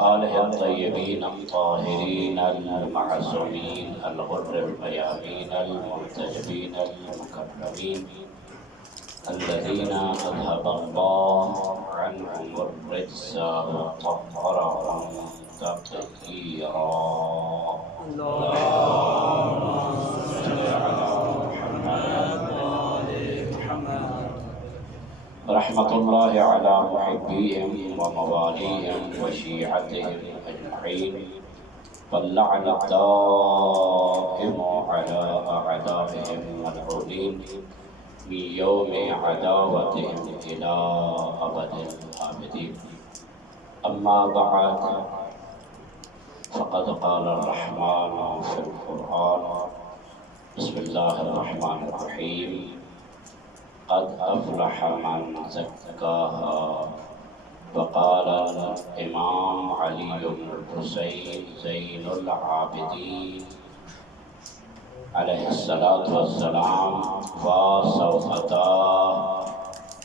آلہ الطیبین الطاہرین المعصومین الغر الميامین المنتجبین المکرمین الذین اذهب اللہ عنهم الرجس وطهرهم تطہیرا۔ رحمة الله على محبيهم ومواليهم وشيعتهم أجمعين، واللعن الدائم على أعدائهم الملعونين من يوم عداوتهم إلى أبد الآبدين. أما بعد، فقد قال الرحمن في القرآن: بسم الله الرحمن الرحيم، قد أفلح من زكاها. وقال الإمام علي بن الحسين زين العابدين عليه الصلاة والسلام: وسوفتاه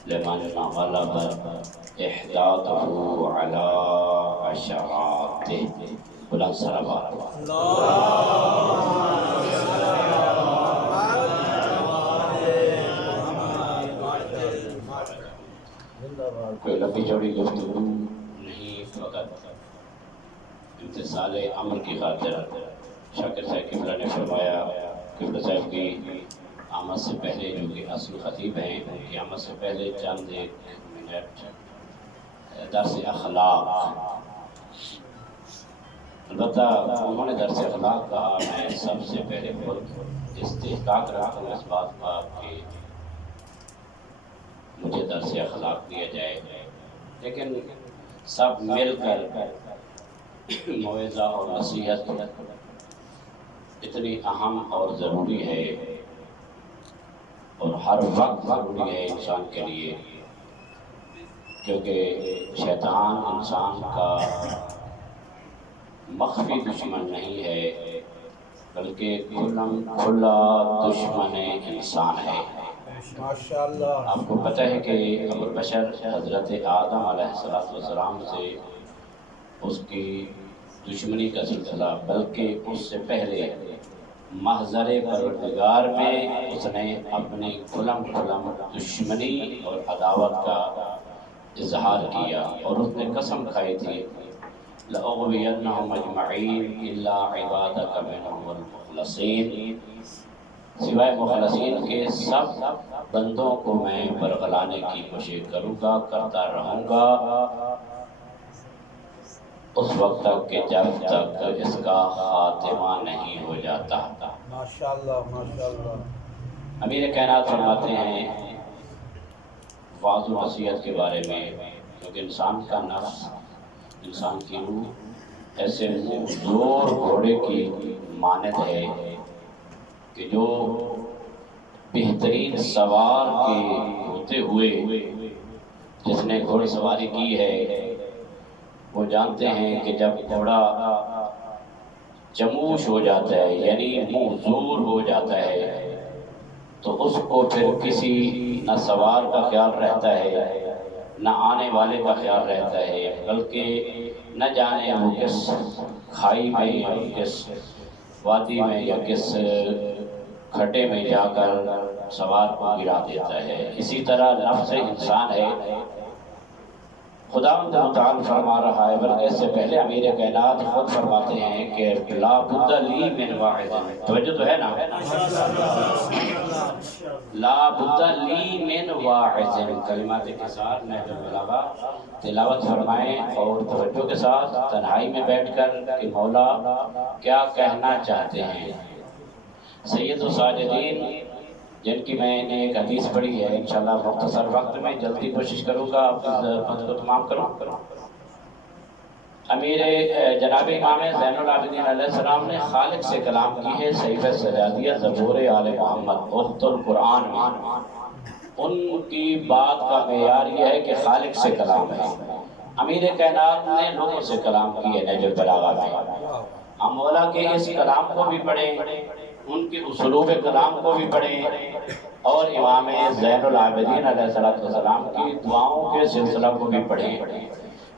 لمن غلبت إحداثه على عشراته. بلند صلوات. کوئی لمبی چوڑی گفتگو نہیں، فقط امتثال امر کی خاطر شاکر صاحب قبلہ نے فرمایا، قبلہ صاحب کی آمد سے پہلے جو کہ اصل خطیب ہیں، ان کی آمد سے پہلے چند ایک منٹ درس اخلاق، البتہ انہوں نے درس اخلاق کہا، میں سب سے پہلے خود استحقاق رکھتا ہوں اس بات کا کہ مجھے درس اخلاق دیا جائے، لیکن سب مل کر موعظہ اور نصیحت اتنی اہم اور ضروری ہے اور ہر وقت ضروری ہے انسان کے لیے، کیونکہ شیطان انسان کا مخفی دشمن نہیں ہے بلکہ کھلا دشمن انسان ہے۔ آپ کو پتہ ہے کہ ابوالبشر حضرت آدم علیہ السلام سے اس کی دشمنی کا سلسلہ، بلکہ اس سے پہلے محضر پروردگار میں اس نے اپنی کھلم دشمنی اور عداوت کا اظہار کیا، اور اس نے قسم کھائی تھی: لَأُغْوِيَنَّهُمْ أَجْمَعِينَ إِلَّا عِبَادَكَ مِنْهُمُ الْمُخْلَصِينَ، سوائے مخلصین کے سب بندوں کو میں برگلانے کی کوشش کروں گا، کرتا رہوں گا، اس وقت تک کہ جب تک اس کا خاتمہ نہیں ہو جاتا۔ ماشاءاللہ ماشاءاللہ۔ امیر کائنات فرماتے ہیں وعظ و نصیحت کے بارے میں، کیونکہ انسان کا نفس، انسان کی روح ایسے زور گھوڑے کی مانند ہے کہ جو بہترین سوار کے ہوتے ہوئے جس نے گھوڑی سواری کی ہے وہ جانتے ہیں کہ جب گھوڑا چموش ہو جاتا ہے، یعنی منظور ہو جاتا ہے، تو اس کو پھر کسی نہ سوار کا خیال رہتا ہے نہ آنے والے کا خیال رہتا ہے، بلکہ نہ جانے وہ کس کھائی میں یا کس وادی میں یا کس کھٹے میں جا کر سوار کو گرا دیتا ہے۔ اسی طرح نفس انسان ہے، خداوند متعال فرما رہا ہے، بلکہ اس سے پہلے امیر کائنات خود فرماتے ہیں کہ لا بد لی من واعظ، توجہ تو ہے نا، لا بد لی من واعظ، کلمات کے ساتھ نحو البلاغہ تلاوت فرمائیں اور توجہ کے ساتھ تنہائی میں بیٹھ کر کہ مولا کیا کہنا چاہتے ہیں۔ سید الساجدین، جن کی میں نے ایک حدیث پڑھی ہے، انشاءاللہ مختصر وقت میں جلدی کوشش کروں گا آپ کو تمام کروں۔ امیر جناب امام زین العابدین علیہ السلام نے خالق سے کلام کی ہے، صحیفہ سجادیہ زبور آل محمد اخت القرآن میں۔ ان کی بات کا معیار یہ ہے کہ خالق سے کلام ہے۔ امیر کائنات نے لوگوں سے کلام کی ہے نہج البلاغہ میں۔ ہم مولا کے اس کلام کو بھی پڑھیں، ان کے اسلوب کلام کو بھی پڑھیں، اور امام زین العابدین علیہ السلام کی دعاؤں کے سلسلہ کو بھی پڑھیں،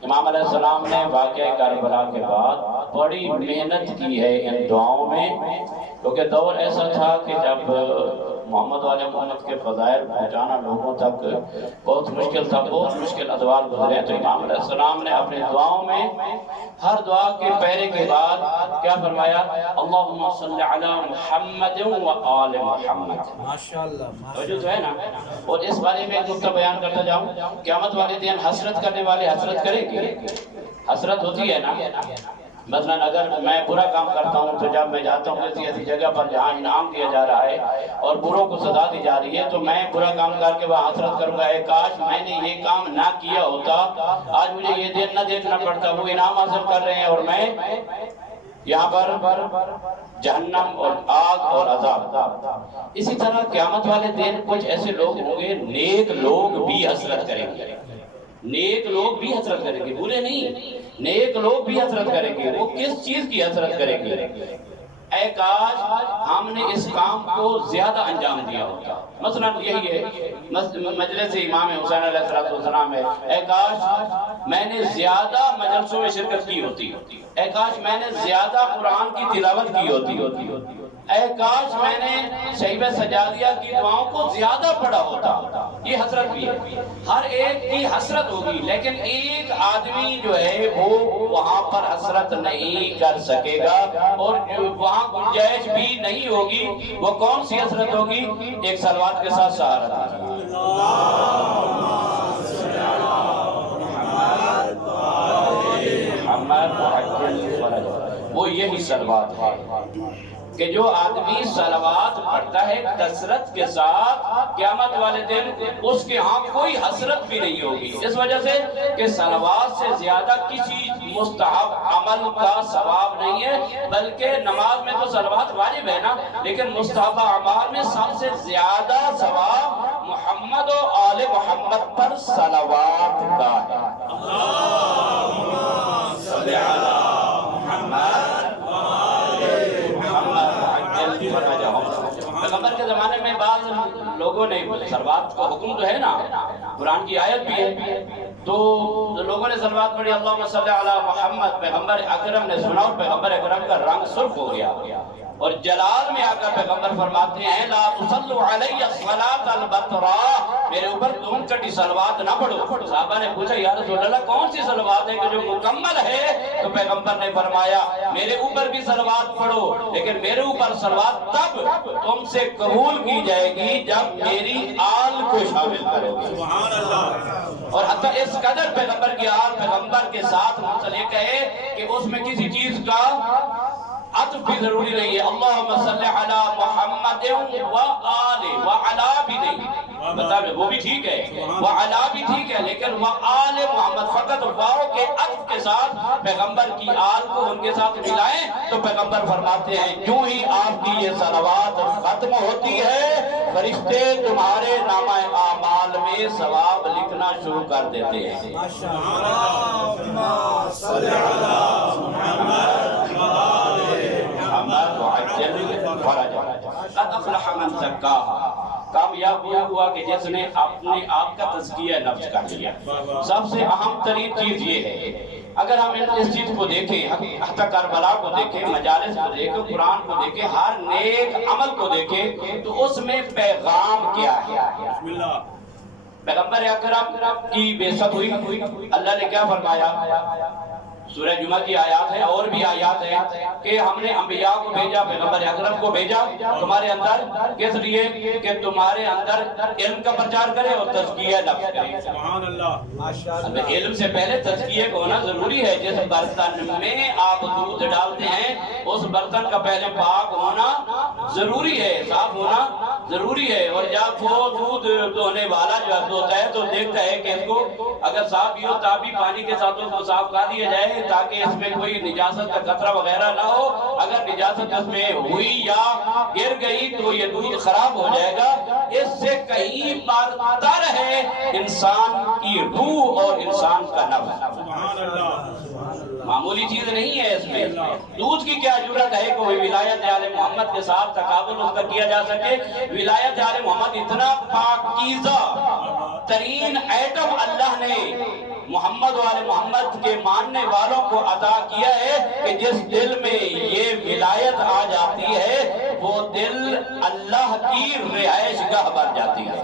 امام علیہ السلام نے واقعہ کربلا کے بعد بڑی محنت کی ہے ان دعاؤں میں، کیونکہ دور ایسا تھا کہ جب محمد والے محمد کے فضائل پہنچانا لوگوں تک بہت مشکل تھا، بہت مشکل ادوار گزرے. تو امام علیہ السلام نے اپنے دعاؤں میں ہر دعا کے پہرے کے بعد کیا فرمایا؟ اللہم صلی علی محمد و آل محمد. ماشاءاللہ جو ہے نا. اور اس بارے میں ایک نکتہ بیان کرتا جاؤں. قیامت والے دن حسرت کرنے والے حسرت کریں گے. حسرت ہوتی ہے نا. مثلا اگر میں برا کام کرتا ہوں تو جب میں جاتا ہوں کسی ایسی جگہ پر جہاں انعام دیا جا رہا ہے اور بروں کو سزا دی جا رہی ہے تو میں برا کام کر کے وہاں حسرت کروں گا، اے کاش میں نے یہ کام نہ کیا ہوتا، آج مجھے یہ دن نہ دیکھنا پڑتا. وہ انعام حاصل کر رہے ہیں اور میں یہاں پر جہنم اور آگ اور عذاب. اسی طرح قیامت والے دن کچھ ایسے لوگ ہوں گے، نیک لوگ بھی حسرت کریں گے. نیک لوگ بھی حسرت کریں گے، برے نہیں، نیک لوگ بھی حسرت کریں گے. وہ کس چیز کی حسرت کریں گے؟ اے کاش ہم نے اس کام کو زیادہ انجام دیا ہوتا. مثلا یہی ہے مجلس امام حسین علیہ السلام ہے، اے کاش میں نے زیادہ مجلسوں میں شرکت کی ہوتی، اے کاش میں نے زیادہ قرآن کی تلاوت کی ہوتی، اے کاش میں نے صحیفہ سجادیہ کی دعاؤں کو زیادہ پڑھا ہوتا. یہ حسرت بھی ہے، ہر ایک کی حسرت ہوگی، لیکن ایک آدمی جو ہے وہ وہاں پر حسرت نہیں کر سکے گا اور وہاں گنجائش بھی نہیں ہوگی. وہ کون سی حسرت ہوگی؟ ایک صلوات کے ساتھ سہارا دیجیے. وہ یہی صلوات ہے کہ جو آدمی صلوات پڑھتا ہے کثرت کے ساتھ، قیامت والے دن اس کے ہاں کوئی حسرت بھی نہیں ہوگی. اس وجہ سے کہ صلوات سے زیادہ کسی مستحب عمل کا ثواب نہیں ہے، بلکہ نماز میں تو صلوات واجب ہے نا، لیکن مستحب اعمال میں سب سے زیادہ ثواب محمد و آل محمد پر صلوات کا ہے. اللہم صلی علی محمد. پیغمبر کے زمانے میں بعض لوگوں نے صلوات کا حکم تو ہے نا، قرآن کی آیت بھی ہے، تو لوگوں نے صلوات پڑھی اللہم صلی علی محمد. پیغمبر اکرم نے سنا اور پیغمبر اکرم کا رنگ سرخ ہو گیا اور جلال میں آ کر پیغمبر فرماتے ہیں لا تصلوا علی الصلاۃ البتراء، میرے اوپر تم کٹی صلوات نہ پڑھو. صحابہ نے پوچھا یا رسول اللہ کون سی صلوات ہے کہ جو مکمل ہے؟ تو پیغمبر نے فرمایا میرے اوپر بھی صلوات پڑھو، لیکن میرے اوپر صلوات تب تم سے قبول کی جائے گی جب میری آل کو شامل کرو گے. سبحان اللہ. اور حتی اس قدر پیغمبر کی آل پیغمبر کے ساتھ منسلک ہے کہ اس میں کسی چیز کا عطف بھی ضروری نہیں ہے. اللہم صلی علی محمد و آل و علا بھی نہیں، مطلب وہ بھی ٹھیک ہے، و علا بھی ٹھیک ہے، لیکن و آل محمد فقط واو کے عطف کے ساتھ پیغمبر کی آل کو ان کے ساتھ ملائیں تو پیغمبر فرماتے ہیں جو ہی آپ کی یہ صلوات ختم ہوتی ہے فرشتے تمہارے نامہ اعمال میں ثواب لکھنا شروع کر دیتے ہیں. اللہم صلی علی محمد و آل محمد وعجل فرجہ. قد افلح من زکاہا، کامیاب وہ ہوا کہ جس نے اپنے آپ کا تزکیہ نفس کر لیا. سب سے اہم ترین چیز یہ ہے اگر ہم اس چیز کو دیکھیں، حتی کربلا کو دیکھیں، مجالس کو دیکھیں، قرآن کو دیکھیں، ہر نیک عمل کو دیکھیں تو اس میں پیغام کیا ہے؟ پیغمبر اکرم کی بعثت ہوئی، اللہ نے کیا فرمایا؟ سورہ جمعہ کی آیات ہے اور بھی آیات ہے کہ ہم نے انبیاء کو بھیجا، پیغمبر اکرم کو بھیجا تمہارے اندر کس لیے؟ کہ تمہارے اندر علم کا پرچار کرے اور تزکیہ نفس کرے. سبحان اللہ. علم سے پہلے تزکیہ کو ہونا ضروری ہے. جس برتن میں آپ دودھ ڈالتے ہیں اس برتن کا پہلے پاک ہونا ضروری ہے، صاف ہونا ضروری ہے. اور جب وہ دودھ دھونے والا جو ہوتا ہے تو دیکھتا ہے کہ اس کو اگر صاف بھی ہو تب بھی پانی کے ساتھ اس کو صاف کر دیا جائے تاکہ اس میں کوئی نجاست کا قطرہ وغیرہ نہ ہو. اگر نجاست اس میں ہوئی یا گر گئی تو یہ دودھ خراب ہو جائے گا. اس سے کہیں برتر ہے انسان کی روح اور انسان کا نفس. معمولی چیز نہیں ہے. اس میں دودھ کی کیا ضرورت ہے کہ کوئی ولایت آل محمد کے ساتھ تقابل اس کا کیا جا سکے؟ ولایت آل محمد اتنا پاکیزہ ترین ایٹم اللہ نے محمد والے محمد کے ماننے والوں کو عطا کیا ہے کہ جس دل میں یہ ولایت آ جاتی ہے وہ دل اللہ کی رہائش گاہ بن جاتی ہے،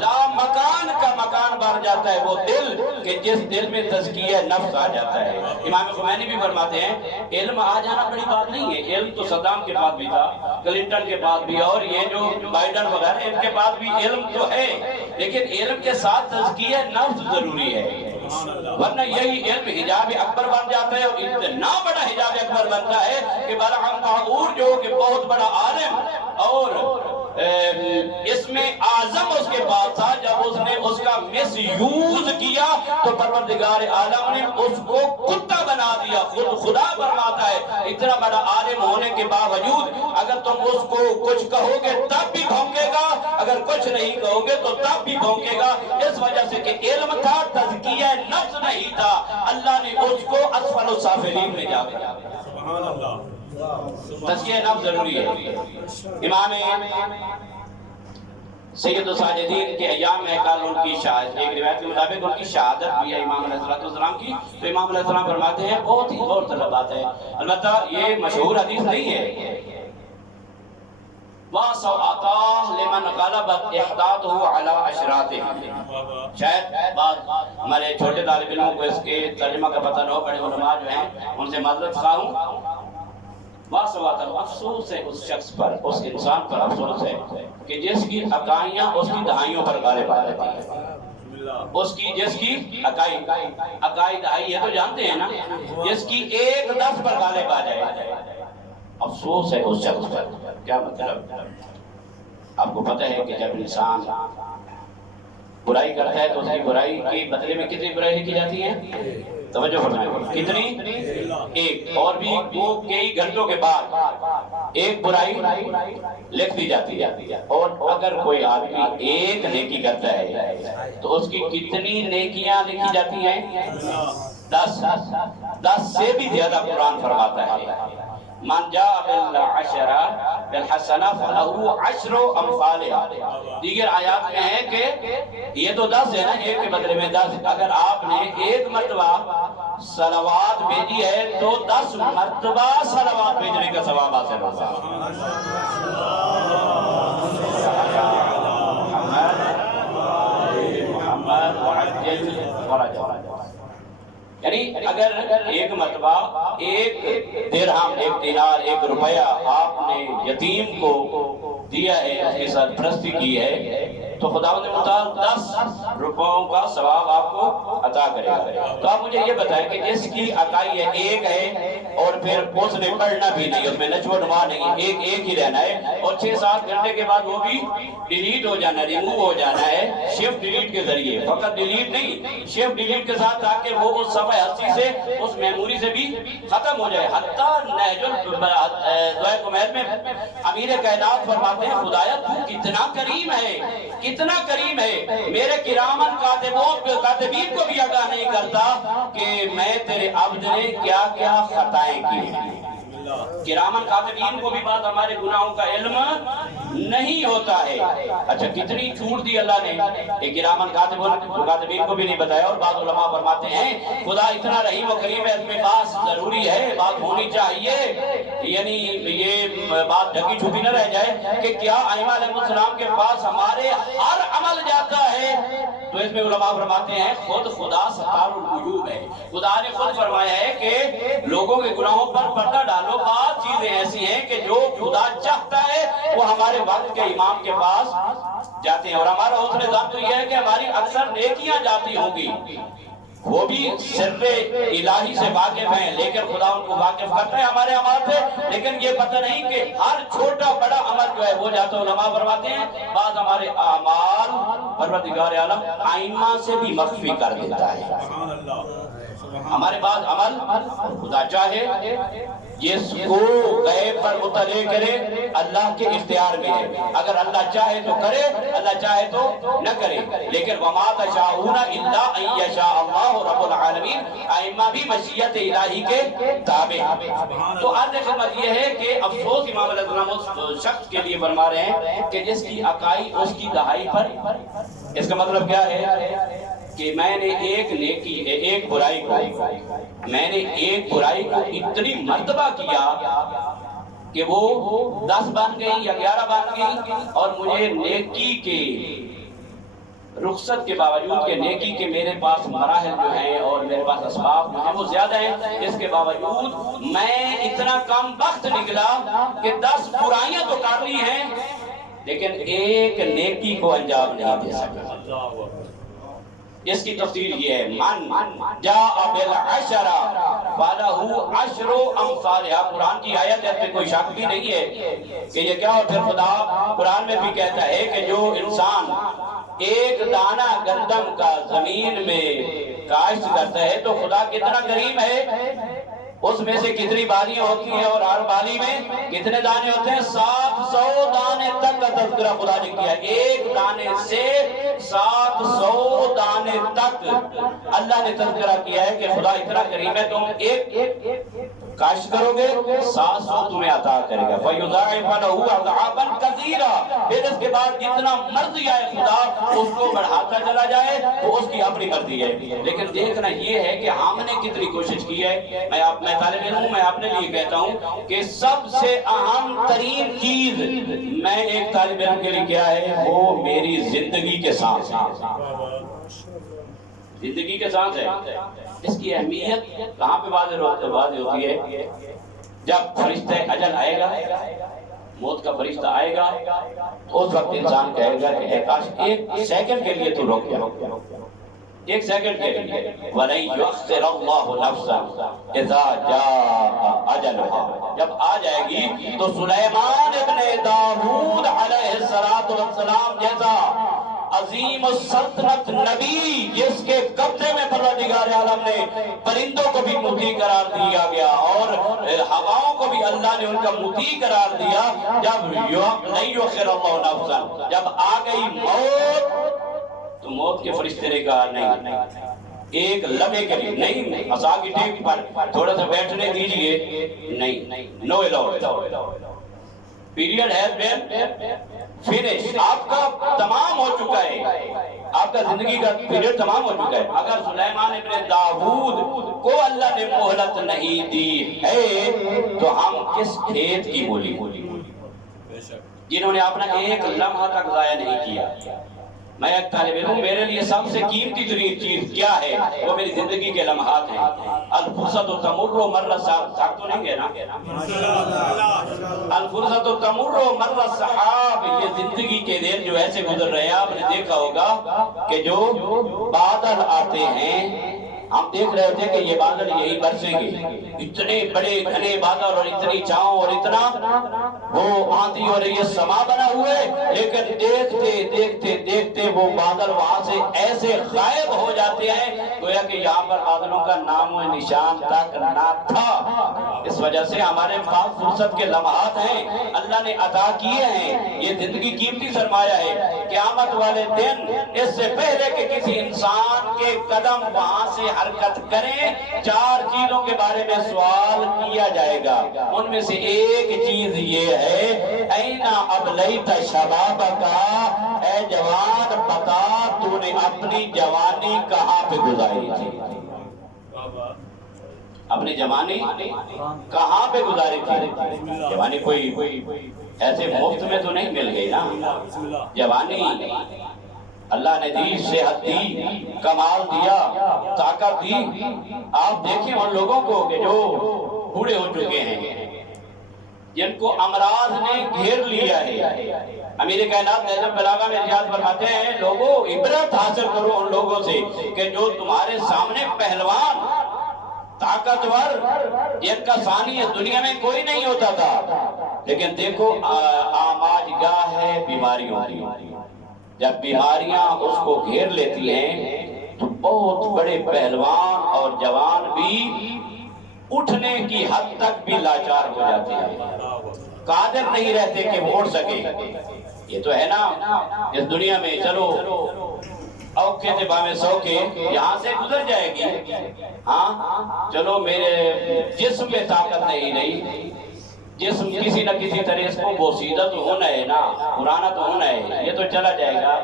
لا مکان کا مکان بن جاتا ہے وہ دل کہ جس دل میں تزکیہ نفس آ جاتا ہے۔ امام خمینی بھی فرماتے ہیں علم آ جانا بڑی بات نہیں ہے، علم تو صدام کے بعد بھی تھا، کلنٹن کے بعد بھی، اور یہ جو بائیڈن وغیرہ ان کے بعد بھی علم تو ہے، لیکن علم کے ساتھ تزکیہ نفس ضروری ہے، ورنہ یہی علم حجاب اکبر بن جاتا ہے، اور اتنا بڑا حجاب اکبر بنتا ہے کہ بلعام طاغور جو کہ بہت بڑا عالم اور اس میں اعظم اس کے پاس تھا، جب اس نے اس کا مس یوز کیا تو پروردگار عالم نے اس کو کتا بنا دیا، خدا فرماتا ہے اتنا بڑا عالم ہونے کے باوجود اگر تم اس کو کچھ کہو گے تب بھی بھونکے گا، اگر کچھ نہیں کہو گے تو تب بھی بھونکے گا، اس وجہ سے کہ علم تھا، تزکیہ نفس نہیں تھا، اللہ نے اس کو اسفل السافلین میں جا دیا۔ سبحان اللہ، تزکیہ نفس ضروری ہے۔ امام سید الساجدین کے ایام میں کل ان کی شہادت، ایک روایت کے مطابق ان کی شہادت بھی ہے امام علیہ السلام کی، تو امام علیہ السلام فرماتے ہیں بہت ہی غور طلب بات ہے، البتہ یہ مشہور حدیث نہیں ہے، وَسَوْعَتَاهْ لِمَنْ غَلَبَتْ اِحْدَاثُهُ عَلَىٰ عَشْرَاتِهِ، شاید بعض ہمارے چھوٹے طالب علموں کو اس کے ترجمہ کا پتہ نہ ہو، بڑے علماء جو ہیں ان سے معذرت خواہ ہوں، وَسَوْعَتَاهْ افسوس ہے اس شخص پر، اس انسان پر افسوس ہے کہ جس کی عقائیاں اس کی دہائیوں پر غالب آ جاتی ہیں، اس کی جس کی عقائد دہائی ہے تو جانتے ہیں نا، جس کی ایک دس پر غالب آ جائے، افسوس ہے اس شخص پر۔ کیا مطلب؟ آپ کو پتہ ہے کہ جب انسان برائی کرتا ہے تو اس کی برائی کے بدلے میں کتنی برائی لکھی جاتی ہے؟ توجہ فرمائیں، کتنی؟ ایک، اور بھی وہ کئی گھنٹوں کے بعد ایک برائی لکھ دی جاتی ہے، اور اگر کوئی آدمی ایک نیکی کرتا ہے تو اس کی کتنی نیکیاں لکھی جاتی ہیں؟ 10 سے بھی زیادہ قرآن فرماتا ہے من جاء بالعشرہ بالحسنہ فلہ عشر امثالها۔ دیگر آیات میں ہے کہ یہ تو 10 ہے نا، ایک کے بدلے میں 10، اگر آپ نے ایک مرتبہ صلوات بھیجی ہے تو 10 مرتبہ صلوات بھیجنے کا ثواب حاصل ہوگا۔ محمد وعجل فرجہ، یعنی اگر ایک مرتبہ ایک درہم، ایک دینار، ایک روپیہ آپ نے یتیم کو دیا ہے، اس کے ساتھ پرستی کی ہے، تو خداوند متعال 10 روپوں کا ثواب آپ کو عطا کرے گا۔ تو آپ مجھے یہ بتائیں کہ جس کی عقائی ہے ایک ہے اور پھر اس نے پڑھنا بھی نہیں، اس میں نشو و نما نہیں، ایک ہی رہنا ہے، اور 6-7 گھنٹے کے بعد وہ بھی ڈیلیٹ ہو جانا ہے، ریموو ہو جانا ہے، شفٹ ڈیلیٹ کے ذریعے، فقط ڈیلیٹ نہیں، شفٹ ڈیلیٹ کے ساتھ تاکہ وہ اس صفحہ ہستی سے، اس میموری سے بھی ختم ہو جائے۔ حتیٰ نہج الدعاء کمیل میں امیر کائنات فرماتے ہیں خدایا تو کتنا کریم ہے، کتنا کریم ہے، میرے کرامن کاتبین کو بھی آگاہ نہیں کرتا کہ میں تیرے عبد نے کیا کیا خطائیں کی۔ کرامن کاتبین کو بھی بات ہمارے گناہوں کا علم نہیں ہوتا ہے۔ اچھا کتنی چھوٹ دی اللہ نے، ایک کرامن کاتبین کو بھی نہیں بتایا، اور بعض علماء فرماتے ہیں خدا اتنا رحیم و کریم ہے، اس میں بات ضروری ہے، بات ہونی چاہیے، یعنی یہ بات ڈھکی چھپی نہ رہ جائے کہ کیا ائمہ علیہ السلام کے پاس ہمارے ہر عمل جاتا ہے؟ تو اس میں علماء فرماتے ہیں خود خدا ستار الوجوب ہے، خدا نے خود فرمایا ہے کہ لوگوں کے گناہوں پر پردہ ڈالو، بعض چیزیں ایسی ہیں کہ جو خدا چاہتا ہے وہ ہمارے وقت کے امام کے پاس جاتے ہیں، اور ہمارا حسن ظن تو یہ ہے کہ ہماری اکثر نیکیاں جاتی ہوں گی، وہ بھی سر الہی سے واقف ہیں، لیکن خدا ان کو واقف کرتا ہے ہمارے عمل سے، لیکن یہ پتہ نہیں کہ ہر چھوٹا بڑا عمل جو ہے وہ جاتا، علماء فرماتے ہیں بعض ہمارے اعمال پروردگار عالم ائمہ سے بھی مخفی کر دیتا ہے۔ ہمارے بعض عمل خدا چاہے جس کو غیب پر مطلع کرے اللہ کے اختیار میں ہے، اگر اللہ چاہے تو کرے، اللہ چاہے تو نہ کرے، لیکن وما تشاءون الا ان یشاء اللہ رب العالمین، ائمہ بھی مشیت الہی کے تابع۔ تو عرض خدمت یہ ہے کہ افسوس امام علیہ السلام اس شخص کے لیے فرما رہے ہیں کہ جس کی عقائی اس کی دہائی پر، اس کا مطلب کیا ہے کہ میں نے ایک برائی کو اتنی مرتبہ کیا کہ وہ 10 بن گئی یا 11 بن گئی، اور مجھے نیکی کے رخصت کے باوجود کہ نیکی کے میرے پاس مراحل جو ہیں اور میرے پاس اسباب جو ہیں وہ زیادہ ہیں، اس کے باوجود میں اتنا کم وقت نکلا کہ 10 برائیاں تو کر لی ہیں لیکن ایک نیکی کو انجام نہیں دے سکا۔ اس کی تفسیر یہ ہے، من جاء بالعشر فلہ عشر امثالھا، قرآن کی آیت ہے، کوئی شک بھی نہیں ہے کہ یہ کیا، اور پھر خدا قرآن میں بھی کہتا ہے کہ جو انسان ایک دانہ گندم کا زمین میں کاشت کرتا ہے تو خدا کتنا کریم ہے، اس میں سے کتنی بالیاں ہوتی ہیں اور ہر بالی میں کتنے دانے ہوتے ہیں، 700 دانے تک کا تذکرہ خدا نے کیا ہے، ایک دانے سے 700 دانے تک اللہ نے تذکرہ کیا ہے کہ خدا اتنا کریم ہے، تم ایک کاشت کرو گے 700 تمہیں عطا کرے گا، فَيُضَاعِفَ لَهُ أَضْعَافًا كَثِيرًا، پھر اس کے بعد جتنا مرضی آئے خدا اس کو بڑھاتا چلا جائے وہ اس کی اپنی مرضی ہے۔ لیکن دیکھنا یہ ہے کہ ہم نے کتنی کوشش کی ہے۔ میں طالب علم ہوں، میں اپنے لیے کہتا ہوں کہ سب سے اہم ترین چیز میں ایک طالب علم کے لیے کیا ہے، وہ میری زندگی کے ساتھ ہے، زندگی کے ساتھ ہے۔ اس کی اہمیت کہاں پہ واضح ہوتی ہے، جب فرشتہ اجل آئے گا، موت کا فرشتہ آئے گا، اس وقت انسان کہے گا کہ اے کاش ایک سیکنڈ کے لیے تو رک جا، ایک سیکنڈ کے لیے، وَلَن يُؤَخِّرَ اللَّهُ نَفْسًا إِذَا جَاءَ أَجَلُهَا، جب آ جائے گی تو سلیمان ابن داؤد علیہ السلام جیسا عظیم السلطنت نبی جس کے قبضے میں پروردگار عالم نے پرندوں کو بھی مطیع قرار دیا گیا اور ہواؤں کو بھی اللہ نے ان کا مطیع قرار دیا، جب لَن يُؤَخِّرَ اللَّهُ نَفْسًا، جب آ گئی موت تو موت کے فرشتے نے کہا نہیں، ایک لمحے کے لیے نہیں، عصا کی ٹیک پر تھوڑا سا بیٹھنے دیجئے، نہیں، no allowed, period has been finish, آپ کا تمام ہو چکا ہے، آپ کا زندگی کا پیریڈ تمام ہو چکا ہے۔ اگر سلیمان ابن داؤد کو اللہ نے مہلت نہیں دی ہے تو ہم کس کھیت کی مولی، جنہوں نے اپنا ایک لمحہ تک ضائع نہیں کیا۔ میں ایک طالب علم ہوں، میرے لیے سب سے قیمتی ترین چیز کیا ہے، وہ میری زندگی کے لمحات ہیں۔ الفرصت تمر مر السحاب، تو نہیں کہنا، الفرصت تمر مر السحاب، یہ زندگی کے دن جو ایسے گزر رہے ہیں، آپ نے دیکھا ہوگا کہ جو بادل آتے ہیں، ہم دیکھ رہے تھے کہ یہ بادل یہی برسیں گے، اتنے بڑے گھنے بادل اور اتنی چھاؤں اور اتنا وہ آندھی اور یہ سما بنا ہوئے، لیکن دیکھتے دیکھتے دیکھتے وہ بادل وہاں سے ایسے غائب ہو جاتے ہیں گویا کہ یہاں پر بادلوں کا نام و نشان تک نہ تھا۔ اس وجہ سے ہمارے پاس فرصت کے لمحات ہیں، اللہ نے عطا کیے ہیں، یہ زندگی قیمتی سرمایہ ہے۔ قیامت والے دن اس سے پہلے کہ کسی انسان کے قدم وہاں سے حرکت کریں، 4 چیزوں کے بارے میں سوال کیا جائے گا، ان میں سے ایک چیز یہ ہے، اینا ابلیت شبابکا، اے جوان بتا تو نے اپنی جوانی کہاں پہ گزاری تھی، اپنی جوانی کہاں پہ گزاری تھی۔ جوانی کوئی ایسے مفت میں تو نہیں مل گئی نا، جوانی اللہ نے دی، صحت دی، کمال دیا، طاقت دی۔ آپ دیکھیں ان لوگوں کو کہ جو بوڑھے ہو چکے ہیں، جن کو امراض نے گھیر لیا ہے۔ امیر کائنات نہج البلاغہ میں ارشاد فرماتے ہیں، لوگوں عبرت حاصل کرو ان لوگوں سے کہ جو تمہارے سامنے پہلوان، طاقتور، جن کا ثانی دنیا میں کوئی نہیں ہوتا تھا، لیکن دیکھو آماج گاہ ہے بیماریوں کی، جب بیماریاں اس کو گھیر لیتی ہیں تو بہت بڑے پہلوان اور جوان بھی اٹھنے کی حد تک بھی لاچار ہو جاتے ہیں، قادر نہیں رہتے کہ وہ اٹھ سکے۔ یہ تو ہے نا اس دنیا میں، چلو اوکے سے باویں سو کے یہاں سے گزر جائے گی، ہاں چلو میرے جسم میں طاقت نہیں رہی، جسم کسی نہ کسی طرح اس کو بوسیدہ تو ہونا ہے نا، پرانا تو ہونا ہے، یہ تو چلا جائے گا۔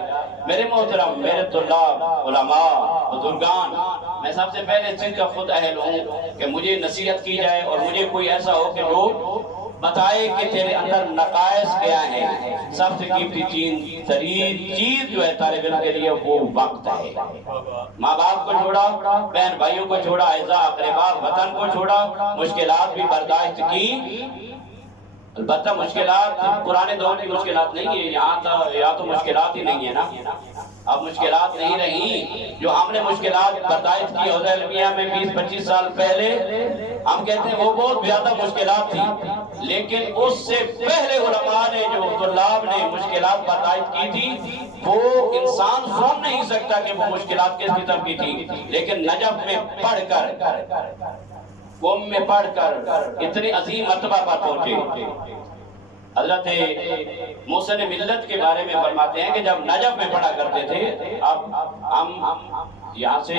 میرے محترم، میرے طلاب، علماء، بزرگان، میں سب سے پہلے اس چیز کا خود اہل ہوں کہ مجھے نصیحت کی جائے اور مجھے کوئی ایسا ہو کہ جو بتائے کہ تیرے اندر نقائص کیا ہیں۔ سب سے قیمتی چیز جو ہے طالب علم کے لیے وہ وقت ہے۔ ماں باپ کو چھوڑا، بہن بھائیوں کو چھوڑا، اعزاء اقربا وطن کو چھوڑا، مشکلات بھی برداشت کی۔ البتہ مشکلات پرانے دور کی مشکلات نہیں ہے، یہاں تو مشکلات ہی نہیں ہے نا، اب مشکلات نہیں رہی۔ جو ہم نے مشکلات برداشت کی حوزہ علمیہ میں 20-25 سال پہلے، ہم کہتے ہیں وہ بہت زیادہ مشکلات تھی، لیکن اس سے پہلے علماء نے جو طلاب نے مشکلات برداشت کی تھی، وہ انسان سن نہیں سکتا کہ وہ مشکلات کس قسم کی تھی، لیکن نجف میں پڑھ کر، قوم میں پڑھ کر اتنی عظیم مرتبہ پر پہنچے۔ حضرت محسن ملت کے بارے میں فرماتے ہیں کہ جب نجف میں پڑھا کرتے تھے، اب ہم یہاں سے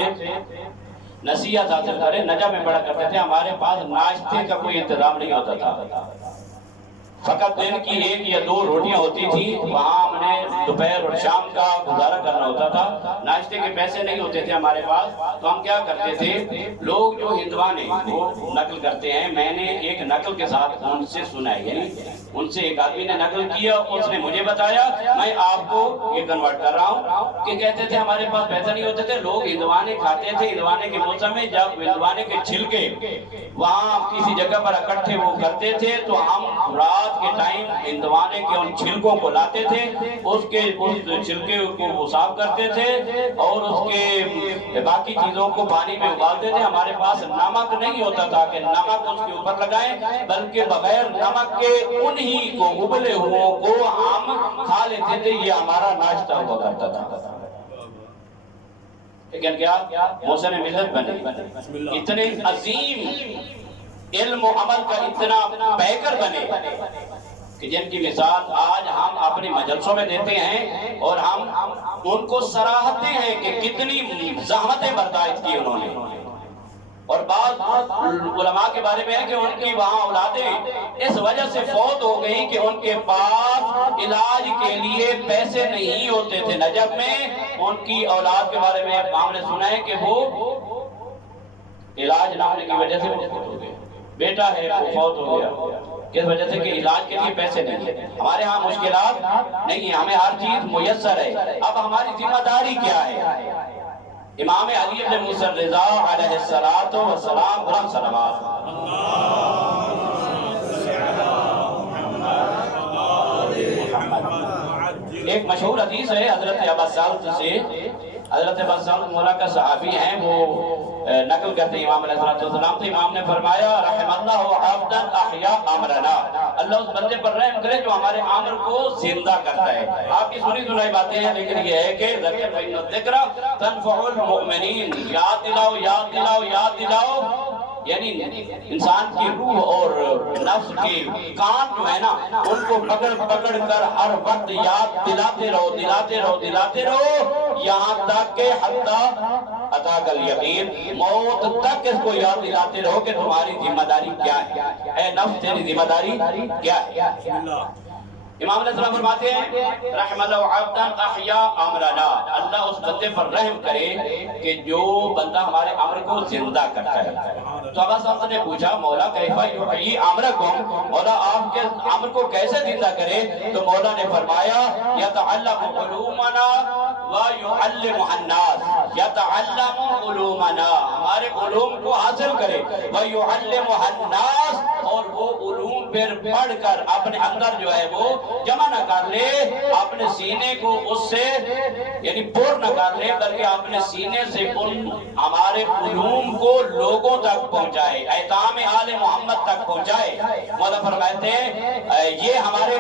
نصیحت حاصل کریں، نجف میں پڑھا کرتے تھے، ہمارے پاس ناشتے کا کوئی انتظام نہیں ہوتا تھا، فقط دن کی 1 یا 2 روٹیاں ہوتی تھی، وہاں ہم نے دوپہر اور شام کا گزارا کرنا ہوتا تھا، ناشتے کے پیسے نہیں ہوتے تھے ہمارے پاس، تو ہم کیا کرتے تھے، لوگ جو ہندوانے وہ نقل کرتے ہیں، میں نے ایک نقل کے ساتھ ان سے سنا ہے، یعنی ان سے ایک آدمی نے نقل کیا، اس نے مجھے بتایا، میں آپ کو یہ کنورٹ کر رہا ہوں، کہ کہتے تھے ہمارے پاس پیسے نہیں ہوتے تھے، لوگ ہندوانے کھاتے تھے، ہندوانے کے موسم میں جب ہندوانے کے چھلکے وہاں کسی جگہ پر اکٹھے وہ کرتے تھے، تو ہم رات کے ٹائم ہندوانے کے ان چھلکوں کو لاتے تھے، اس چھلکے کو وہ صاف کرتے تھے اور اس کے باقی چیزوں کو پانی میں ابالتے تھے۔ ہمارے پاس نمک نہیں ہوتا تھا کہ نمک اس کے اوپر لگائیں، بلکہ بغیر نمک کے انہی کو ابلے ہوئوں کو ہم کھا لیتے تھے، یہ ہمارا ناشتہ ہوا کرتا تھا۔ لیکن کیا محسن ملت بنے، اتنے عظیم علم و عمل کا اتنا پیکر بنے کہ جن کی مثال آج ہم اپنی مجلسوں میں دیتے ہیں، اور ہم ان کو سراہتے ہیں کہ کتنی زحمتیں برداشت کی انہوں نے۔ اور بعض علماء کے بارے میں ہے کہ ان کی وہاں اولادیں اس وجہ سے فوت ہو گئی کہ ان کے پاس علاج کے لیے پیسے نہیں ہوتے تھے۔ نجف میں ان کی اولاد کے بارے میں ہم نے سنا ہے کہ وہ علاج نہ ہونے کی وجہ سے وہ فوت ہو گئے، بیٹا ہے وہ فوت ہو گیا، کس وجہ سے کہ علاج کے لیے پیسے نہیں ہیں۔ ہمارے ہاں مشکلات نہیں ہیں، ہمیں ہر چیز میسر ہے۔ اب ہماری ذمہ داری کیا ہے؟ امام علی بن موسیٰ الرضا علیہ السلام برم صلوات، ایک مشہور حدیث ہے حضرت ابا سالت سے، حضرت ابا سالت مولا کا صحابی ہیں، وہ نقل کرتے ہیں امام علیہ السلام، تو امام نے فرمایا رحم اللہ عبدا احیا امرنا، اللہ اس بندے پر رحم کرے جو ہمارے امر کو زندہ کرتا ہے۔ آپ کی سنی سنائی باتیں ہیں، لیکن یہ ہے کہ ذکر تنفع المؤمنین، یاد دلاؤ یاد دلاؤ یاد دلاؤ، یعنی انسان کی روح اور نفس کے کان جو ہے نا، ان کو پکڑ پکڑ کر ہر وقت یاد دلاتے رہو دلاتے رہو دلاتے رہو، یہاں تک کہ حتی اتاک الیقین، موت تک اس کو یاد دلاتے رہو کہ تمہاری ذمہ داری کیا ہے، اے نفس تیری ذمہ داری کیا ہے۔ امام علیہ السلام فرماتے ہیں رحم اللہ عبدا احیا امرنا، اللہ اس بندے پر رحم کرے کہ جو بندہ ہمارے امر کو زندہ کرتا ہے۔ تو ابا صاحب نے پوچھا مولا کیفا یحیی امرکم، مولا آپ کے امر کو کیسے زندہ کرے؟ تو مولا نے فرمایا یتعلم علومنا ویعلم الناس، یتعلم علومنا، ہمارے علوم کو حاصل کرے، ویعلم الناس، اور وہ علوم پر پڑھ کر اپنے اندر جو ہے وہ جمع نہ کر لے، اپنے سینے کو اس سے یعنی پور نہ کر لے، بلکہ اپنے سینے سے ان ہمارے علوم کو لوگوں تک پہنچائے، ایتام آل محمد تک پہنچائے۔ مولا فرماتے ہیں یہ ہمارے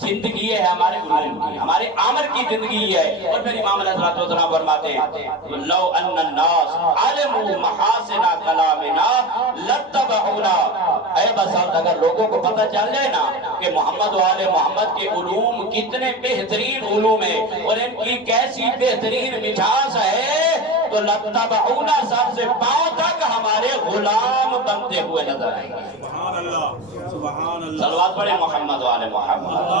زندگی ہے، ہمارے علوم کی، ہمارے عمر کی زندگی ہے۔ اور پھر امام علیہ السلام فرماتے ہیں لو ان الناس علموا محاسن کلامنا لاتبعونا، اے بس اگر لوگوں کو پتہ چل جائے نا کہ محمد و آل محمد کے علوم کتنے بہترین علوم ہیں اور ان کی کیسی بہترین مٹھاس ہے، تو لاتبعونا، سب سے پاؤں تک ہمارے غلام بنتے ہوئے نظر آئیں گے۔ سبحان اللہ سبحان اللہ، صلوات پڑھیں محمد و آل محمد۔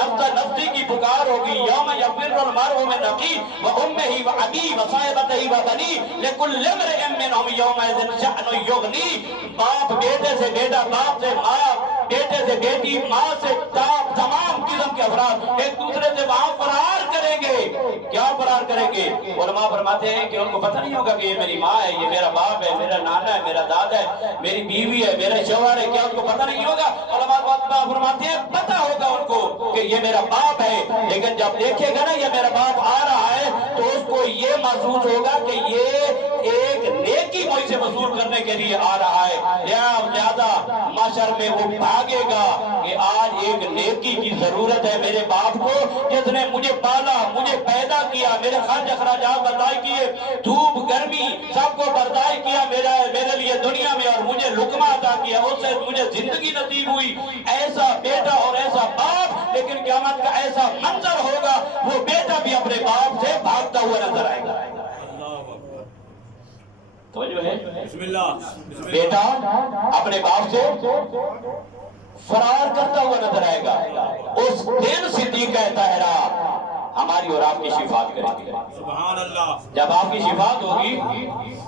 نفس نفسی کی پکار ہوگی، یوم یفر المرء من اخیہ وامہ وابیہ وصاحبتہ وبنیہ لکل امرئ منہم یومئذ شأن یغنیہ۔ باپ بیٹے سے، بیٹا باپ سے، ماں بیٹے سے، بیٹی ماں سے، تمام قسم کے افراد ایک دوسرے سے وہاں فرار کریں گے۔ کیا فرار کریں گے؟ علماء فرماتے ہیں کہ ان کو پتہ نہیں ہوگا کہ یہ میری ماں ہے، یہ میرا باپ ہے، میرا نانا ہے، میرا دادا ہے، میری بیوی ہے، میرا شوہر ہے، کیا ان کو پتہ نہیں ہوگا؟ علماء فرماتے ہیں پتہ ہوگا ان کو کہ یہ میرا باپ ہے، لیکن جب دیکھے گا نا یہ میرا باپ آ رہا ہے تو اس کو یہ محسوس ہوگا کہ یہ ایک نیکی مجھ سے وصول کرنے کے لیے آ رہا ہے، لہذا معاشر میں وہ بھاگے گا کہ آج ایک نیکی کی ضرورت ہے میرے باپ کو، جس نے مجھے پالا، مجھے پیدا کیا، میرے خرچ اخراجات برداشت کیے، دھوپ گرمی سب کو برداشت کیا میرے لیے دنیا میں، اور مجھے لقمہ عطا کیا، اس سے مجھے زندگی نصیب ہوئی۔ ایسا بیٹا اور ایسا باپ، لیکن قیامت کا ایسا منظر ہوگا وہ بیٹا بھی اپنے باپ سے بھاگتا ہوا نظر آئے گا۔ توجہ ہے؟ بسم اللہ۔ بیٹا اپنے باپ سے فرار کرتا ہوا نظر آئے گا۔ اس دن صدیق طاہرہ ہماری اور آپ کی شفاعت کریں گے۔ سبحان اللہ۔ جب آپ کی شفاعت ہوگی،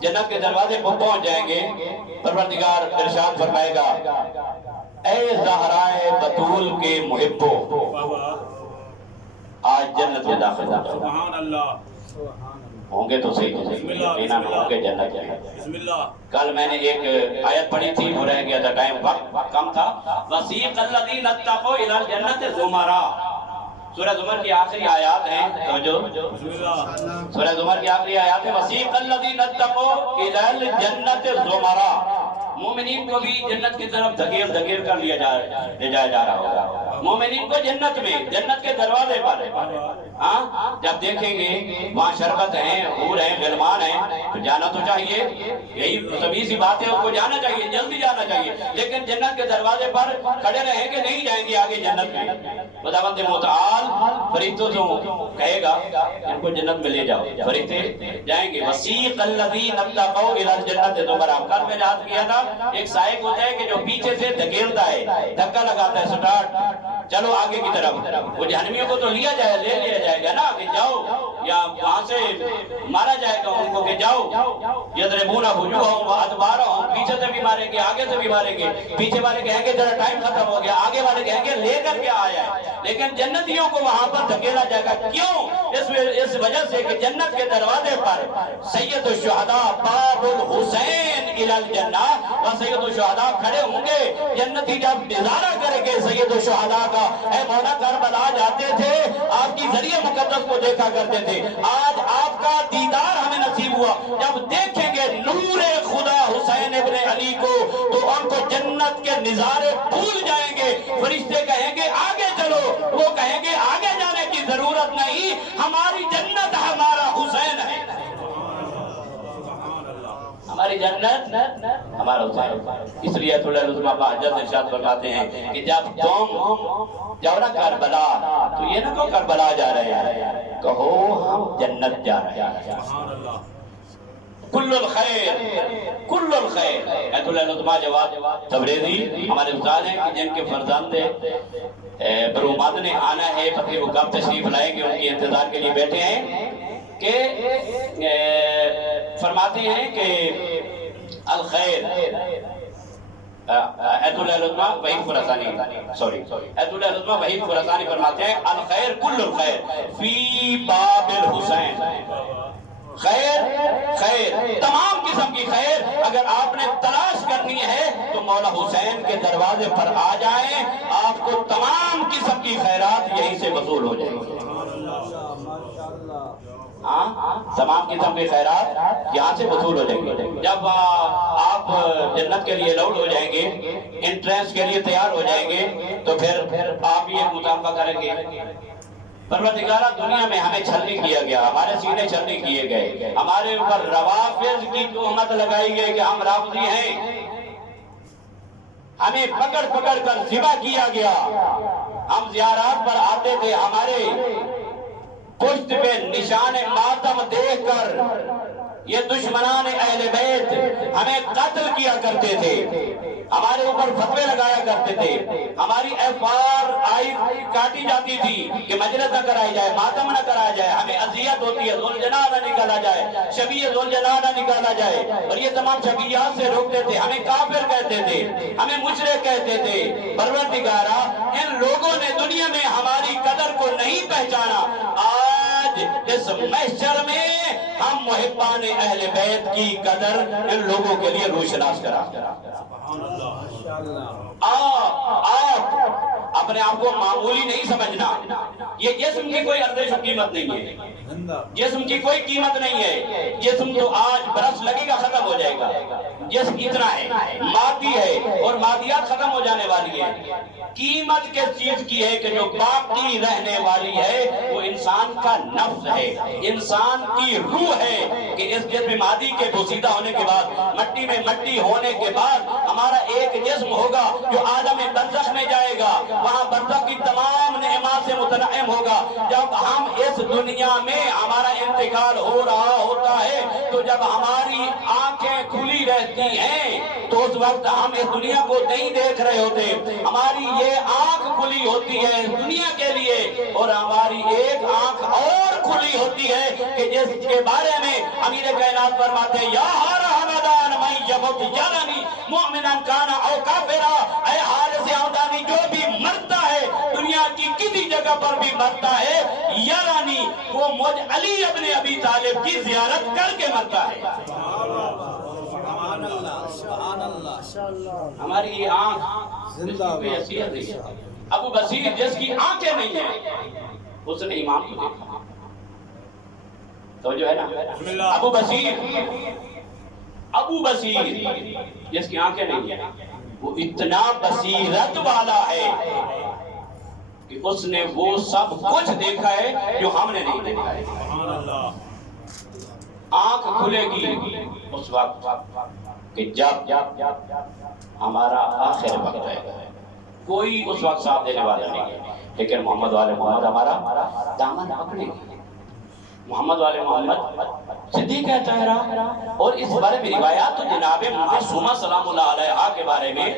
جنت کے دروازے پر پہنچ جائیں گے، پروردگار ارشاد فرمائے گا، اے زہرائے بطول کے محبو، آج جنت میں داخل ہو۔ سبحان اللہ۔ ہوں گے تو صحیح، لینا نہ ہوں گے جنت جائیں۔ کل میں نے ایک آیت پڑھی تھی، وہ رہ گیا تھا، ٹائم وقت کم تھا۔ وَسِيقَ الَّذِينَ اتَّقَوْا إِلَى الْجَنَّةِ زُمَرًا۔ سورہ زمر کی آخری آیات ہیں، سورہ زمر کی آخری آیات ہیں، وَسِيقَ الَّذِينَ اتَّقَوْا إِلَى الْجَنَّةِ زُمَرًا۔ مومنین کو بھی جنت کی طرف دھکیل کر لے جایا جا رہا ہوگا۔ مومنین کو جنت میں، جنت کے دروازے پر جب دیکھیں گے وہاں شربت ہیں، حور ہیں، غلمان ہیں، تو جانا تو چاہیے، یہی طبیعی سی بات ہے، اس کو جانا چاہیے، جلدی جانا چاہیے، لیکن جنت کے دروازے پر کھڑے رہیں گے، نہیں جائیں گے آگے جنت میں۔ خداوند متعال فرشتوں سے کہے گا ان کو جنت میں لے جاؤ، فرشتے جائیں گے۔ وَسِيقَ الَّذِينَ اتَّقَوْا إِلَى الْجَنَّةِ زُمَرًا۔ کل میں یاد کیا تھا، ایک سائق ہوتا ہے کہ جو پیچھے سے دھکیلتا ہے، دھکا لگاتا ہے، سٹارٹ چلو آگے کی طرف۔ وہ جہنمیوں کو تو لے لیا جائے گا نا کہ جاؤ، یا وہاں سے مارا جائے گا ان کو کہ جاؤ، یضربون وجوہہم وادبارہم، پیچھے سے بھی ماریں گے، آگے سے بھی ماریں گے۔ پیچھے والے کہیں گے ذرا ٹائم ختم ہو گیا، آگے والے کہیں گے لے کر کے آیا ہے، لیکن جنتیوں کو وہاں پر دھکیلا جائے گا۔ کیوں؟ اس وجہ سے کہ جنت کے دروازے پر سید الشہداء باب الحسین الی الجنہ، وہ سید الشہداء کھڑے ہوں گے، جنتی جب نظارہ کریں گے سید الشہداء کا، اے مولا کربلا جاتے تھے، آپ کی ذریعہ مقدس کو دیکھا کرتے تھے، آج آپ کا دیدار ہمیں نصیب ہوا، جب دیکھیں گے نور خدا حسین ابن علی کو تو ان کو جنت کے نظارے بھول جائیں گے۔ فرشتے کہیں گے آگے چلو، وہ کہیں گے آگے جانے کی ضرورت نہیں، ہماری جنت ہمارا حسین ہے، ہماری جنت ہمارا حسین۔ اس لیے تھوڑا لطمہ بہجت ارشاد فرماتے ہیں کہ جب تم جاؤ نا کربلا تو یہ نہ کہو کربلا جا رہے ہیں، کہو ہم جنت جا رہے ہیں۔ کل الخیر۔ ایت اللہ لطمہ جواد تبریزی ہمارے استاد ہیں کہ جن کے فرزند بروماد نے آنا ہے، پتہ وہ کب تشریف لائیں گے، ان کی انتظار کے لیے بیٹھے ہیں، کہ فرماتے ہیں کہ الخیر، ایت اللہ لطمہ وحید خراسانی فرماتے ہیں الخیر کل الخیر فی باب الحسین، خیر تمام قسم کی خیر اگر آپ نے تلاش کرنی ہے تو مولا حسین کے دروازے پر آ جائیں، آپ کو تمام قسم کی خیرات یہیں سے وصول ہو جائیں گی۔ تمام قسم کے خیرات یہاں سے وصول ہو جائیں گے۔ جب آپ جنت کے لیے لاؤڈ ہو جائیں گے، انٹرنس کے لیے تیار ہو جائیں گے، تو پھر آپ یہ مطالبہ کریں گے، پروردگارہ دنیا میں ہمیں چھلنی کیا گیا، ہمارے سینے چھلنی کیے گئے، ہمارے اوپر روافض کی تہمت لگائی گئی کہ ہم رافضی ہیں، ہمیں پکڑ پکڑ کر ذبح کیا گیا، ہم زیارات پر آتے تھے، ہمارے پشت پہ نشان ماتم دیکھ کر یہ دشمنان اہل بیت ہمیں قتل کیا کرتے تھے، ہمارے اوپر فتوے لگایا کرتے تھے، ہماری FRI کاٹی جاتی تھی کہ مجلس نہ کرائی جائے، ماتم نہ کرایا جائے، ہمیں اذیت ہوتی ہے، ذوالجناح نہ نکالا جائے، شبیہ ذوالجناح نہ نکالا جائے، اور یہ تمام شبیہات سے روکتے تھے، ہمیں کافر کہتے تھے، ہمیں مشرک کہتے تھے۔ پروردگارا، ان لوگوں نے دنیا میں ہماری قدر کو نہیں پہچانا، آج اس محشر میں ہم محبان اہل بیت کی قدر ان لوگوں کے لیے روشناس کرا۔ آپ اپنے آپ کو معمولی نہیں سمجھنا، یہ جسم کی کوئی ارزش و قیمت نہیں ہے، جسم کی کوئی قیمت نہیں ہے، جسم تو آج برس لگے گا ختم ہو جائے گا، جسم اتنا ہے، مادی ہے اور مادیات ختم ہو جانے والی ہے۔ قیمت کس چیز کی ہے کہ جو باقی رہنے والی ہے وہ انسان کا نفس ہے، انسان کی روح ہے، کہ اس جسم مادی کے بوسیدہ ہونے کے بعد، مٹی میں مٹی ہونے کے بعد ہمارا ایک جسم ہوگا جو عالم برزخ میں جائے گا، وہاں برزخ کی تمام نعمات سے متنعم ہوگا۔ جب ہم اس دنیا میں ہمارا انتقال ہو رہا ہوتا ہے تو جب ہماری آنکھیں کھلی رہتی ہیں تو اس وقت ہم اس دنیا کو نہیں دیکھ رہے ہوتے، ہماری یہ آنکھ کھلی ہوتی ہے اس دنیا کے لیے، اور ہماری ایک آنکھ اور کھلی ہوتی ہے کہ جس کے بارے میں امیر کائنات فرماتے ہیں یا رحمدان من یمت یرانی مؤمنا کانا او کافرا، اے حارث ہمدانی جو بھی مرتا ہے دنیا کی کسی جگہ پر بھی مرتا ہے، یرانی وہ مجھ علی ابن ابی طالب کی زیارت کر کے مرتا ہے۔ ہماری یہ آنکھ کوئی حیثیت نہیں ہے۔ ابو بصیر جس کی آنکھیں نہیں ہیں اس نے امام کو دیکھا، تو جو ہے نا ابو بصیر جس کی آنکھیں نہیں ہیں وہ اتنا بصیرت والا ہے کہ اس نے وہ سب کچھ دیکھا ہے جو ہم نے نہیں دیکھا ہے۔ آنکھ کھلے گی اس وقت کہ جب ہمارا آخر وقت ہے، کوئی اس وقت ساتھ دینے والا نہیں ہے، لیکن محمد والے محمد ہمارا دامن پکڑے گی۔ محمد والے محمد صدیق طاہرہ، اور اس بارے میں روایات تو جناب معصومہ سلام اللہ علیہا کے بارے میں،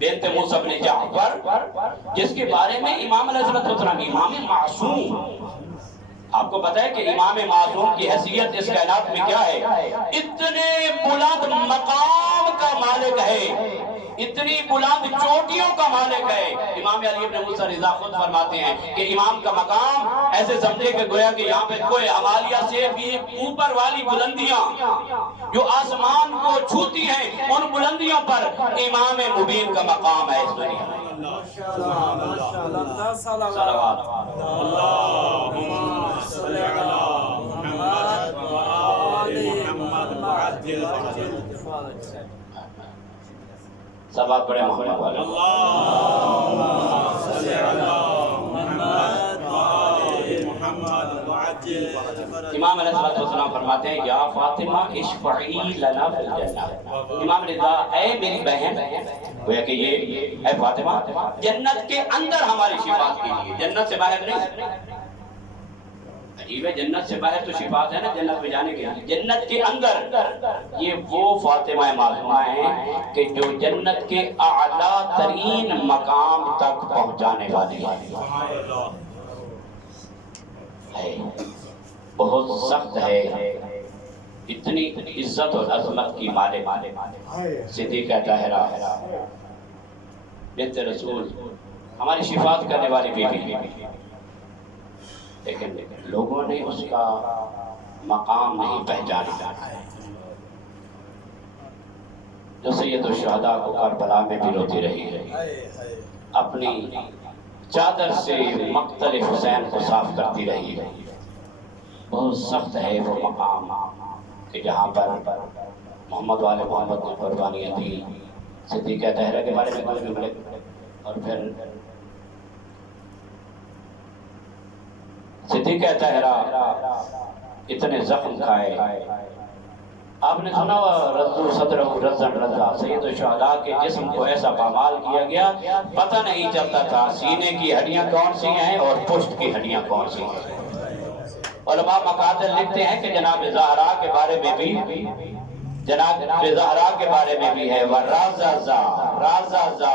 بنت موسیٰ بن جعفر، جس کے بارے میں امام علیہ السلام امام معصوم، آپ کو پتہ ہے کہ امام معصوم کی حیثیت اس کائنات میں کیا ہے؟ اتنے بلند مقام کا مالک ہے، اتنی بلند چوٹیوں کا مالک ہے۔ امام علی ابن موسیٰ رضا خود فرماتے ہیں کہ امام کا مقام ایسے سمجھے کہ گویا کہ یہاں پہ کوئی عمالیہ سے بھی اوپر والی بلندیاں جو آسمان کو چھوتی ہیں، ان بلندیوں پر امام مبین کا مقام ہے اس دنیا میں۔ صلوات سب آپ بڑے محمد والے امام علیہ السلام فرماتے ہیں یا فاطمہ اشفعی لنا فی الجنہ، امام رضا اے میری بہن، گویا کہ یہ اے فاطمہ جنت کے اندر ہماری شفاعت کے لیے، جنت سے باہر نہیں۔ عجیب ہے، جنت سے باہر تو شفاعت ہے نا، جنت میں جانے کے لیے، جنت کے اندر یہ وہ فاطمہ معصومہ ہیں کہ جو جنت کے اعلیٰ ترین مقام تک پہنچانے والی ہے۔ بہت سخت ہے، اتنی عزت اور عظمت کی مالک صدیقہ طاہرہ بنت رسول، ہماری شفاعت کرنے والی بیوی، لیکن لوگوں نے اس کا مقام نہیں پہچانا۔ جو سید الشہداء کو کربلا میں بھی روتی رہی ہے، اپنی چادر سے مقتل حسین کو صاف کرتی رہی ہے۔ بہت سخت ہے وہ مقام کہ جہاں پر محمد والے محمد نے قربانیاں دی۔ صدیقہ طاہرہ کے بارے میں کوئی جملے، اور پھر صدیقہ طاہرہ اتنے زخم کھائے، آپ نے سنا رضو صدرہ رزن رضا، سید الشہداء کے جسم کو ایسا پامال کیا گیا پتہ نہیں چلتا تھا سینے کی ہڈیاں کون سی ہیں اور پشت کی ہڈیاں کون سی ہیں۔ علماء مقاتل لکھتے ہیں کہ جناب زہرا کے بارے میں بھی جناب زہرا کے بارے میں بھی ہے وَرَازَزَا رازازا،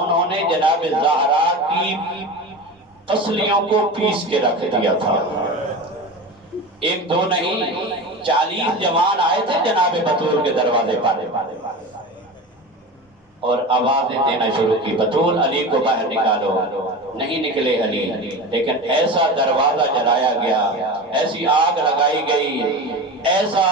انہوں نے جناب زہرا کی تسلیوں کو پیس کے رکھ دیا تھا. ایک دو نہیں 40 جوان آئے تھے جناب بطول کے دروازے پر اور آوازیں دینا شروع کی، بطول علی کو باہر نکالو. نہیں نکلے علی، لیکن ایسا دروازہ جلایا گیا، ایسی آگ لگائی گئی، ایسا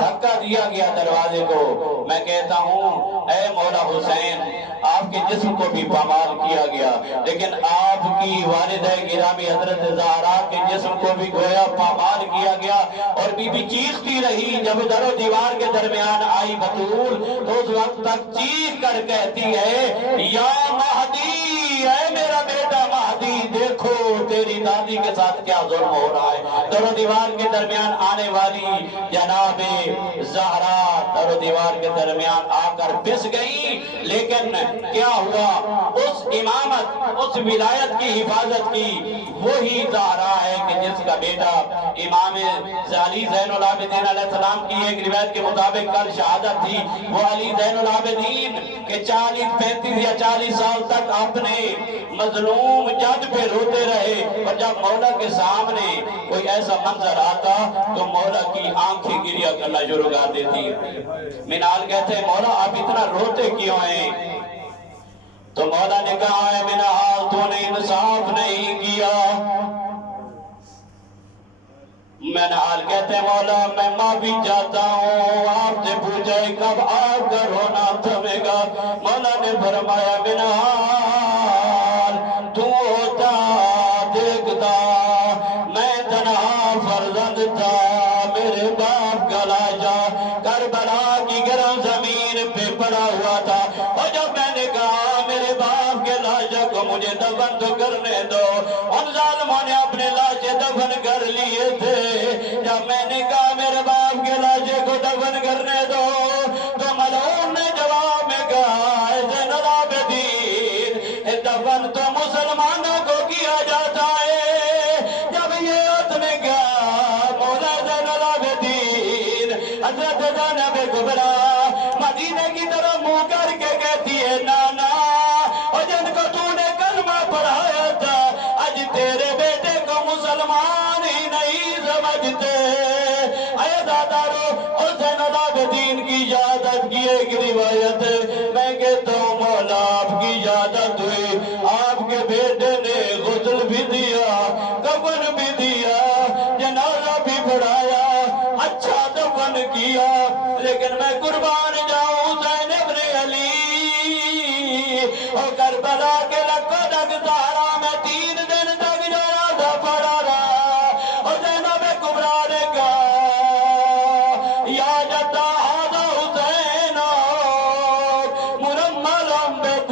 دھکا دیا گیا دروازے کو. میں کہتا ہوں اے مولا حسین، آپ کے جسم کو بھی پامال کیا گیا، لیکن آپ کی والدہ گرامی حضرت زہرا کے جسم کو بھی گویا پامال کیا گیا. اور بی بی چیختی رہی، جب در و دیوار کے درمیان آئی بطول تو اس وقت تک چیخ کر کہتی ہے یا مہدی، اے میرا بیٹا مہدی، دیکھو تیری دادی کے ساتھ کیا ظلم ہو رہا ہے. در و دیوار کے درمیان آنے والی جناب زہرا در و دیوار کے درمیان آ کر پس گئی، لیکن کیا ہوا؟ اس امامت، اس ولایت کی حفاظت کی وہی زہرا ہے کہ جس کا بیٹا امام علی زین العابدین علیہ السلام کی ایک روایت کے مطابق کل شہادت تھی. وہ علی زین العابدین کہ 35 یا 40 سال تک اپنے مظلوم جد پہ روتے رہے، اور جب مولا کے سامنے کوئی ایسا منظر آتا تو مولا کی آنکھیں گریا کرنا شروع کر دیتی. منال کہتے ہیں مولا آپ اتنا روتے کیوں ہیں؟ تو مولا نے کہا ہے منال تو نے انصاف نہیں کیا. منال کہتے ہیں مولا میں معافی چاہتا ہوں، آپ سے پوچھا ہے کب آپ کا رونا تھمے گا؟ مولا نے فرمایا منال تو ہوتا دیکھتا میں تنہا فرزند تھا، میرے باپ کا لاشا کربلا کی گرم زمین پہ پڑا ہوا تھا، اور جب میں نے کہا میرے باپ کے لاشا کو مجھے دفن تو کرنے دو، ان ظالموں نے اپنے لاشے دفن کر لیے تھے. جب میں نے کہا میرے باپ کے لاشے کو دفن کرنے دو تو ملعون نے جواب میں کہا اے زین العابدین دفن تو مسلمانوں کو کیا جاتا ہے. جب یہ اس نے کہا مولا زین العابدین حضرت زینب کبریٰ مدینے کی طرف منہ کر کے کہتی ہے نانا، اور جن کو تو نے کلمہ پڑھایا تھا آج تیرے بیٹے کو مسلمان ہی نہیں سمجھتے. اے دادارو حسین العابدین کی یادت کی ایک روایت ہے، میں کہتا ہوں مولا آپ کی یادت ہوئی، آپ کے بیٹے نے غسل بھی دیا، کفن بھی دیا، جنازہ بھی پڑھایا، اچھا دفن کیا. لیکن میں قربان جاؤں حسین ابن علی، اور کربلا کے لکھو تک زہرا میں 3 دن تک جنازہ پڑھا رہا. اور زینب کبریٰ نے کہا یا جدہ ھذا حسین مرمل بِدْ